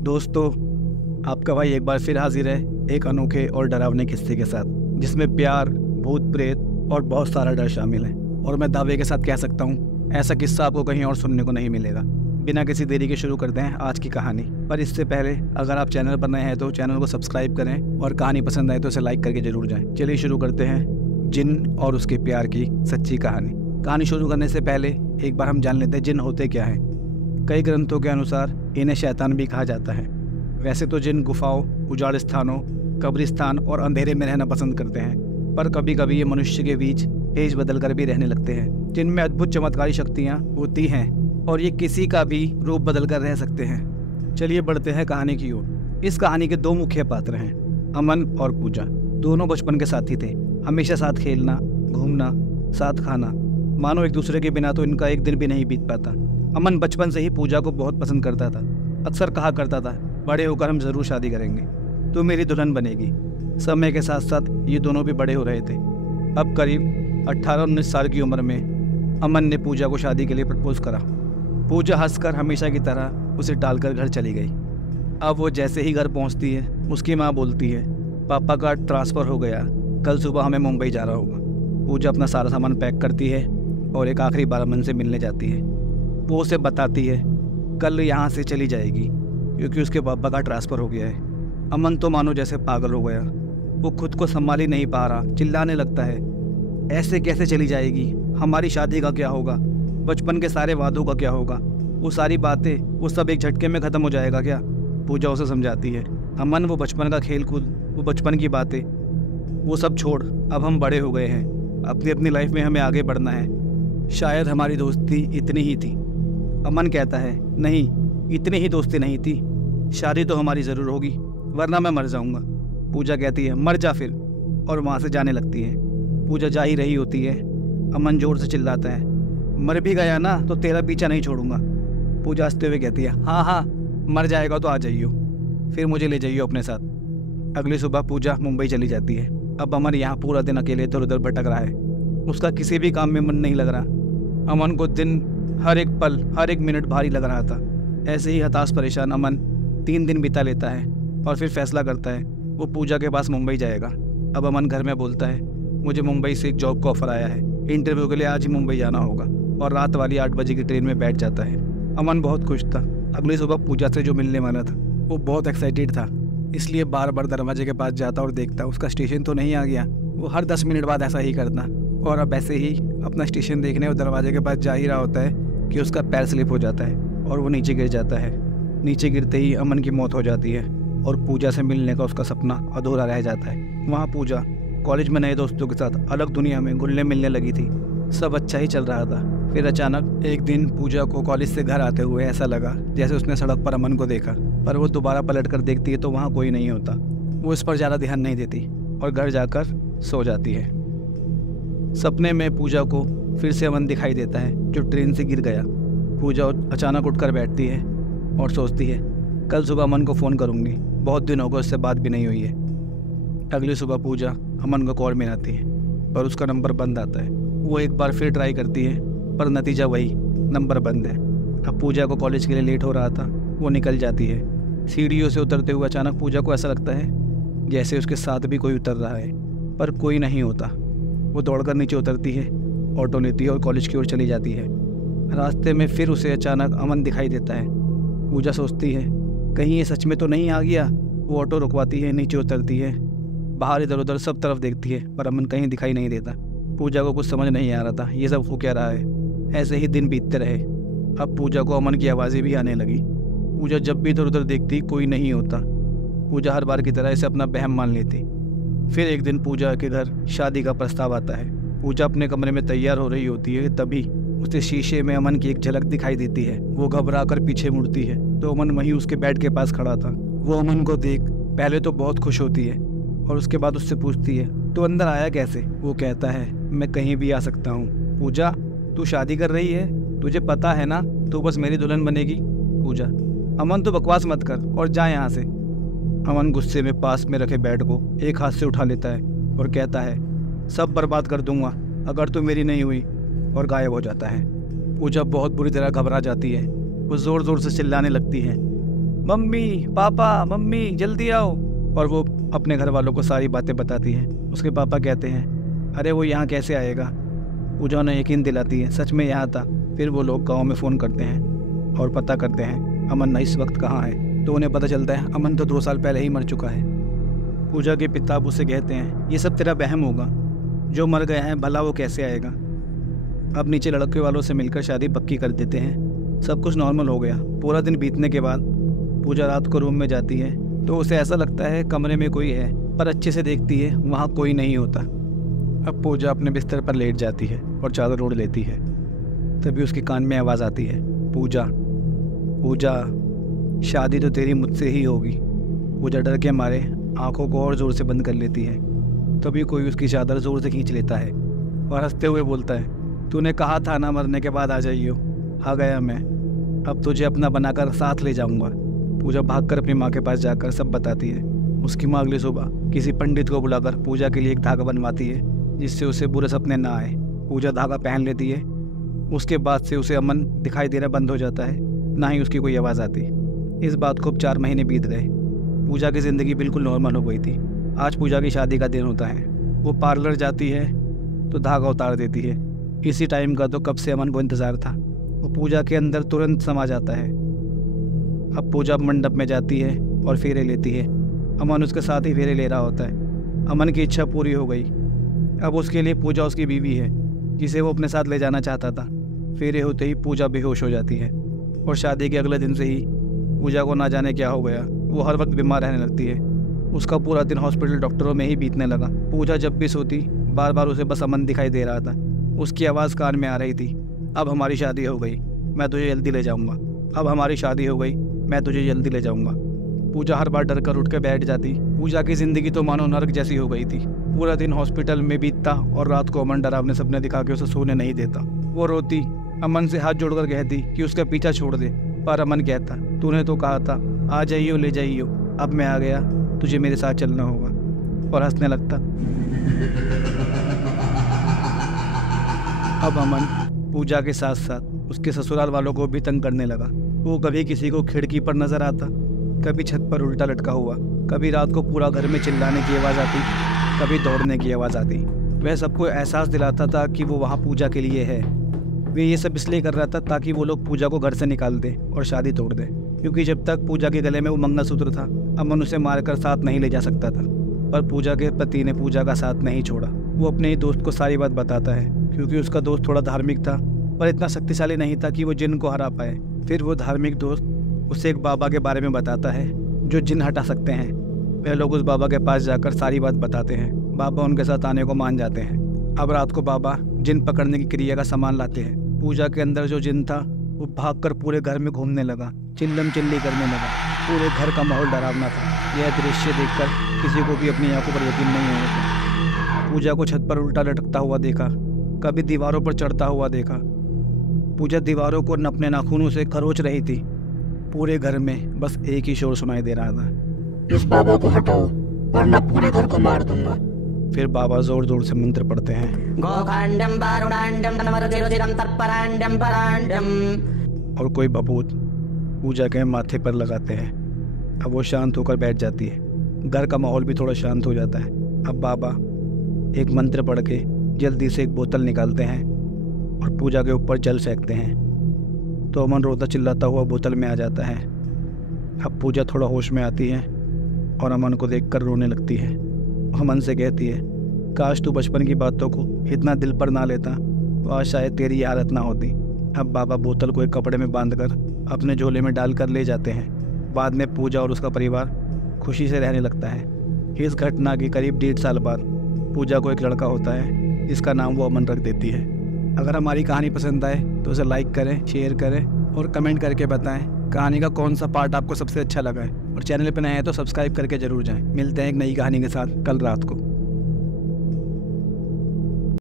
दोस्तों, आपका भाई एक बार फिर हाजिर है एक अनोखे और डरावने किस्से के साथ, जिसमें प्यार, भूत प्रेत और बहुत सारा डर शामिल है। और मैं दावे के साथ कह सकता हूँ, ऐसा किस्सा आपको कहीं और सुनने को नहीं मिलेगा। बिना किसी देरी के शुरू करते हैं आज की कहानी। पर इससे पहले अगर आप चैनल पर नए हैं तो चैनल को सब्सक्राइब करें और कहानी पसंद आए तो इसे लाइक करके जरूर जाएं। चलिए शुरू करते हैं जिन और उसके प्यार की सच्ची कहानी। कहानी शुरू करने से पहले एक बार हम जान लेते हैं जिन होते क्या हैं। कई ग्रंथों के अनुसार इन्हें शैतान भी कहा जाता है। वैसे तो जिन गुफाओं, उजाड़ स्थानों, कब्रिस्तान और अंधेरे में रहना पसंद करते हैं, पर कभी कभी ये मनुष्य के बीच भेष बदल कर भी रहने लगते हैं। जिनमें अद्भुत चमत्कारी शक्तियाँ होती हैं और ये किसी का भी रूप बदल कर रह सकते हैं। चलिए बढ़ते हैं कहानी की ओर। इस कहानी के दो मुख्य पात्र हैं, अमन और पूजा। दोनों बचपन के साथी थे, हमेशा साथ खेलना, घूमना, साथ खाना। मानो एक दूसरे के बिना तो इनका एक दिन भी नहीं बीत पाता। अमन बचपन से ही पूजा को बहुत पसंद करता था। अक्सर कहा करता था, बड़े होकर हम ज़रूर शादी करेंगे, तो मेरी दुल्हन बनेगी। समय के साथ साथ ये दोनों भी बड़े हो रहे थे। अब करीब 18-19 साल की उम्र में अमन ने पूजा को शादी के लिए प्रपोज करा। पूजा हंसकर हमेशा की तरह उसे टालकर घर चली गई। अब वो जैसे ही घर पहुंचती है, उसकी माँ बोलती है, पापा का ट्रांसफ़र हो गया, कल सुबह हमें मुंबई जाना होगा। पूजा अपना सारा सामान पैक करती है और एक आखिरी बार अमन से मिलने जाती है। वो उसे बताती है कल यहाँ से चली जाएगी क्योंकि उसके पापा का ट्रांसफ़र हो गया है। अमन तो मानो जैसे पागल हो गया। वो खुद को संभाल ही नहीं पा रहा, चिल्लाने लगता है, ऐसे कैसे चली जाएगी? हमारी शादी का क्या होगा? बचपन के सारे वादों का क्या होगा? वो सारी बातें, वो सब एक झटके में ख़त्म हो जाएगा क्या? पूजा उसे समझाती है, अमन वो बचपन का खेल कूद, वो बचपन की बातें, वो सब छोड़। अब हम बड़े हो गए हैं, अपनी अपनी लाइफ में हमें आगे बढ़ना है। शायद हमारी दोस्ती इतनी ही थी। अमन कहता है, नहीं, इतनी ही दोस्ती नहीं थी, शादी तो हमारी ज़रूर होगी, वरना मैं मर जाऊंगा। पूजा कहती है, मर जा फिर, और वहाँ से जाने लगती है। पूजा जा ही रही होती है। अमन जोर से चिल्लाता है, मर भी गया ना तो तेरा पीछा नहीं छोड़ूंगा। पूजा हंसते हुए कहती है, हाँ हाँ, मर जाएगा तो आ जाइयो, फिर मुझे ले जाइयो अपने साथ। अगली सुबह पूजा मुंबई चली जाती है। अब अमन यहाँ पूरा दिन अकेले इधर उधर भटक रहा है। उसका किसी भी काम में मन नहीं लग रहा। अमन को दिन, हर एक पल, हर एक मिनट भारी लग रहा था। ऐसे ही हताश परेशान अमन 3 दिन बिता लेता है और फिर फैसला करता है वो पूजा के पास मुंबई जाएगा। अब अमन घर में बोलता है, मुझे मुंबई से एक जॉब का ऑफर आया है, इंटरव्यू के लिए आज ही मुंबई जाना होगा, और रात वाली 8 बजे की ट्रेन में बैठ जाता है। अमन बहुत खुश था। अगली सुबह पूजा से जो मिलने वाला था वो बहुत एक्साइटेड था, इसलिए बार बार दरवाजे के पास जाता और देखता उसका स्टेशन तो नहीं आ गया। वो हर 10 मिनट बाद ऐसा ही करता, और अब ऐसे ही अपना स्टेशन देखने और दरवाजे के पास जा ही रहा होता है कि उसका पैर स्लिप हो जाता है और वो नीचे गिर जाता है। नीचे गिरते ही अमन की मौत हो जाती है और पूजा से मिलने का उसका सपना अधूरा रह जाता है। वहाँ पूजा कॉलेज में नए दोस्तों के साथ अलग दुनिया में घुलने मिलने लगी थी। सब अच्छा ही चल रहा था। फिर अचानक एक दिन पूजा को कॉलेज से घर आते हुए ऐसा लगा जैसे उसने सड़क पर अमन को देखा, पर वो दोबारा पलट कर देखती है तो वहाँ कोई नहीं होता। वो इस पर ज़्यादा ध्यान नहीं देती और घर जाकर सो जाती है। सपने में पूजा को फिर से अमन दिखाई देता है जो ट्रेन से गिर गया। पूजा अचानक उठकर बैठती है और सोचती है, कल सुबह अमन को फ़ोन करूँगी, बहुत दिन हो गए उससे बात भी नहीं हुई है। अगली सुबह पूजा अमन को कॉल मिलाती है पर उसका नंबर बंद आता है। वो एक बार फिर ट्राई करती है पर नतीजा वही, नंबर बंद है। अब पूजा को कॉलेज के लिए लेट हो रहा था, वो निकल जाती है। सीढ़ियों से उतरते हुए अचानक पूजा को ऐसा लगता है जैसे उसके साथ भी कोई उतर रहा है, पर कोई नहीं होता। वो दौड़कर नीचे उतरती है, ऑटो लेती है और कॉलेज की ओर चली जाती है। रास्ते में फिर उसे अचानक अमन दिखाई देता है। पूजा सोचती है, कहीं ये सच में तो नहीं आ गया। वो ऑटो रुकवाती है, नीचे उतरती है, बाहर इधर उधर सब तरफ देखती है पर अमन कहीं दिखाई नहीं देता। पूजा को कुछ समझ नहीं आ रहा था ये सब हो क्या रहा है। ऐसे ही दिन बीतते रहे। अब पूजा को अमन की आवाज़ें भी आने लगी। पूजा जब भी इधर उधर देखती कोई नहीं होता। पूजा हर बार की तरह इसे अपना वहम मान लेती। फिर एक दिन पूजा के घर शादी का प्रस्ताव आता है। पूजा अपने कमरे में तैयार हो रही होती है, तभी उसे शीशे में अमन की एक झलक दिखाई देती है। वो घबरा कर पीछे मुड़ती है तो अमन वहीं उसके बेड के पास खड़ा था। वो अमन को देख पहले तो बहुत खुश होती है और उसके बाद उससे पूछती है, तू अंदर आया कैसे? वो कहता है, मैं कहीं भी आ सकता हूँ। पूजा, तू शादी कर रही है, तुझे पता है ना तू बस मेरी दुल्हन बनेगी। पूजा, अमन तू बकवास मत कर और जा यहाँ से। अमन गुस्से में पास में रखे बेड को एक हाथ से उठा लेता है और कहता है, सब बर्बाद कर दूंगा अगर तू मेरी नहीं हुई, और गायब हो जाता है। पूजा बहुत बुरी तरह घबरा जाती है। वो ज़ोर ज़ोर से चिल्लाने लगती है, मम्मी पापा मम्मी जल्दी आओ। और वो अपने घर वालों को सारी बातें बताती है। उसके पापा कहते हैं अरे वो यहाँ कैसे आएगा। पूजा उन्हें यकीन दिलाती है सच में यहाँ था। फिर वो लोग गाँव में फ़ोन करते हैं और पता करते हैं अमन इस वक्त कहाँ है। तो उन्हें पता चलता है अमन तो 2 साल पहले ही मर चुका है। पूजा के पिता उसे कहते हैं ये सब तेरा वहम होगा, जो मर गया है भला वो कैसे आएगा। अब नीचे लड़के वालों से मिलकर शादी पक्की कर देते हैं। सब कुछ नॉर्मल हो गया। पूरा दिन बीतने के बाद पूजा रात को रूम में जाती है तो उसे ऐसा लगता है कमरे में कोई है, पर अच्छे से देखती है वहाँ कोई नहीं होता। अब पूजा अपने बिस्तर पर लेट जाती है और चादर ओढ़ लेती है। तभी उसके कान में आवाज़ आती है पूजा पूजा शादी तो तेरी मुझसे ही होगी। पूजा डर के मारे आंखों को और ज़ोर से बंद कर लेती है। तभी कोई उसकी चादर ज़ोर से खींच लेता है और हंसते हुए बोलता है तूने कहा था ना मरने के बाद आ जाइयो। आ गया मैं, अब तुझे अपना बनाकर साथ ले जाऊंगा। पूजा भागकर अपनी माँ के पास जाकर सब बताती है। उसकी माँ अगली सुबह किसी पंडित को बुलाकर पूजा के लिए एक धागा बनवाती है जिससे उसे बुरे सपने ना आए। पूजा धागा पहन लेती है। उसके बाद से उसे अमन दिखाई देना बंद हो जाता है, ना ही उसकी कोई आवाज़ आती। इस बात को अब 4 महीने बीत गए। पूजा की ज़िंदगी बिल्कुल नॉर्मल हो गई थी। आज पूजा की शादी का दिन होता है। वो पार्लर जाती है तो धागा उतार देती है। इसी टाइम का तो कब से अमन को इंतज़ार था। वो पूजा के अंदर तुरंत समा जाता है। अब पूजा मंडप में जाती है और फेरे लेती है। अमन उसके साथ ही फेरे ले रहा होता है। अमन की इच्छा पूरी हो गई। अब उसके लिए पूजा उसकी बीवी है जिसे वो अपने साथ ले जाना चाहता था। फेरे होते ही पूजा बेहोश हो जाती है और शादी के अगले दिन से ही पूजा को ना जाने क्या हो गया, वो हर वक्त बीमार रहने लगती है। उसका पूरा दिन हॉस्पिटल डॉक्टरों में ही बीतने लगा। पूजा जब भी सोती बार बार उसे बस अमन दिखाई दे रहा था। उसकी आवाज़ कान में आ रही थी अब हमारी शादी हो गई, मैं तुझे जल्दी ले जाऊंगा। अब हमारी शादी हो गई, मैं तुझे जल्दी ले जाऊंगा। पूजा हर बार डर कर उठ के बैठ जाती। पूजा की ज़िंदगी तो मानो नरक जैसी हो गई थी। पूरा दिन हॉस्पिटल में बीतता और रात को अमन डरावने सपने दिखा के उसे सोने नहीं देता। वो रोती, अमन से हाथ जोड़कर कहती कि उसका पीछा छोड़ दे, पर अमन कहता तूने तो कहा था आ जाइयो ले जाइयो, अब मैं आ गया, तुझे मेरे साथ चलना होगा, और हंसने लगता। अब अमन पूजा के साथ साथ उसके ससुराल वालों को भी तंग करने लगा। वो कभी किसी को खिड़की पर नजर आता, कभी छत पर उल्टा लटका हुआ, कभी रात को पूरा घर में चिल्लाने की आवाज़ आती, कभी दौड़ने की आवाज़ आती। वह सबको एहसास दिलाता था कि वो वहाँ पूजा के लिए है। वे ये सब इसलिए कर रहा था ताकि वो लोग पूजा को घर से निकाल दें और शादी तोड़ दें, क्योंकि जब तक पूजा के गले में वो मंगलसूत्र था अमन उसे मारकर साथ नहीं ले जा सकता था। पर पूजा के पति ने पूजा का साथ नहीं छोड़ा। वो अपने ही दोस्त को सारी बात बताता है, क्योंकि उसका दोस्त थोड़ा धार्मिक था पर इतना शक्तिशाली नहीं था कि वो जिन को हरा पाए। फिर वो धार्मिक दोस्त उसे एक बाबा के बारे में बताता है जो जिन हटा सकते हैं। वह लोग उस बाबा के पास जाकर सारी बात बताते हैं। बाबा उनके साथ आने को मान जाते हैं। अब रात को बाबा जिन पकड़ने की क्रिया का सामान लाते हैं। पूजा के अंदर जो जिन था वो भागकर पूरे घर में घूमने लगा, चिल्लम चिल्ली करने लगा। पूरे घर का माहौल डरावना था। यह दृश्य देखकर किसी को भी अपनी आंखों पर यकीन नहीं होता। पूजा को छत पर उल्टा लटकता हुआ देखा, कभी दीवारों पर चढ़ता हुआ देखा। पूजा दीवारों को अपने नाखूनों से खरोच रही थी। पूरे घर में बस एक ही शोर सुनाई दे रहा था, इस बाबा को हटाओ वरना पूरे घर को मार दूंगा। फिर बाबा जोर जोर से मंत्र पढ़ते हैं। गोकांडम वारुणांडम तनवरतिरुचिरम तत्परांडम परांडम। और कोई बबूत पूजा के माथे पर लगाते हैं। अब वो शांत होकर बैठ जाती है। घर का माहौल भी थोड़ा शांत हो जाता है। अब बाबा एक मंत्र पढ़ के जल्दी से एक बोतल निकालते हैं और पूजा के ऊपर जल फेंकते हैं। तो अमन रोता चिल्लाता हुआ बोतल में आ जाता है। अब पूजा थोड़ा होश में आती है और अमन को देखकर रोने लगती है। अमन से कहती है काश तू बचपन की बातों को इतना दिल पर ना लेता तो आज शायद तेरी हालत ना होती। अब बाबा बोतल को एक कपड़े में बांधकर अपने झोले में डालकर ले जाते हैं। बाद में पूजा और उसका परिवार खुशी से रहने लगता है। इस घटना के करीब 1.5 साल बाद पूजा को एक लड़का होता है जिसका नाम वो अमन रख देती है। अगर हमारी कहानी पसंद आए तो उसे लाइक करें, शेयर करें और कमेंट करके बताएं कहानी का कौन सा पार्ट आपको सबसे अच्छा लगा है। और चैनल पर नए हैं तो सब्सक्राइब करके जरूर जाएं। मिलते हैं एक नई कहानी के साथ कल रात को।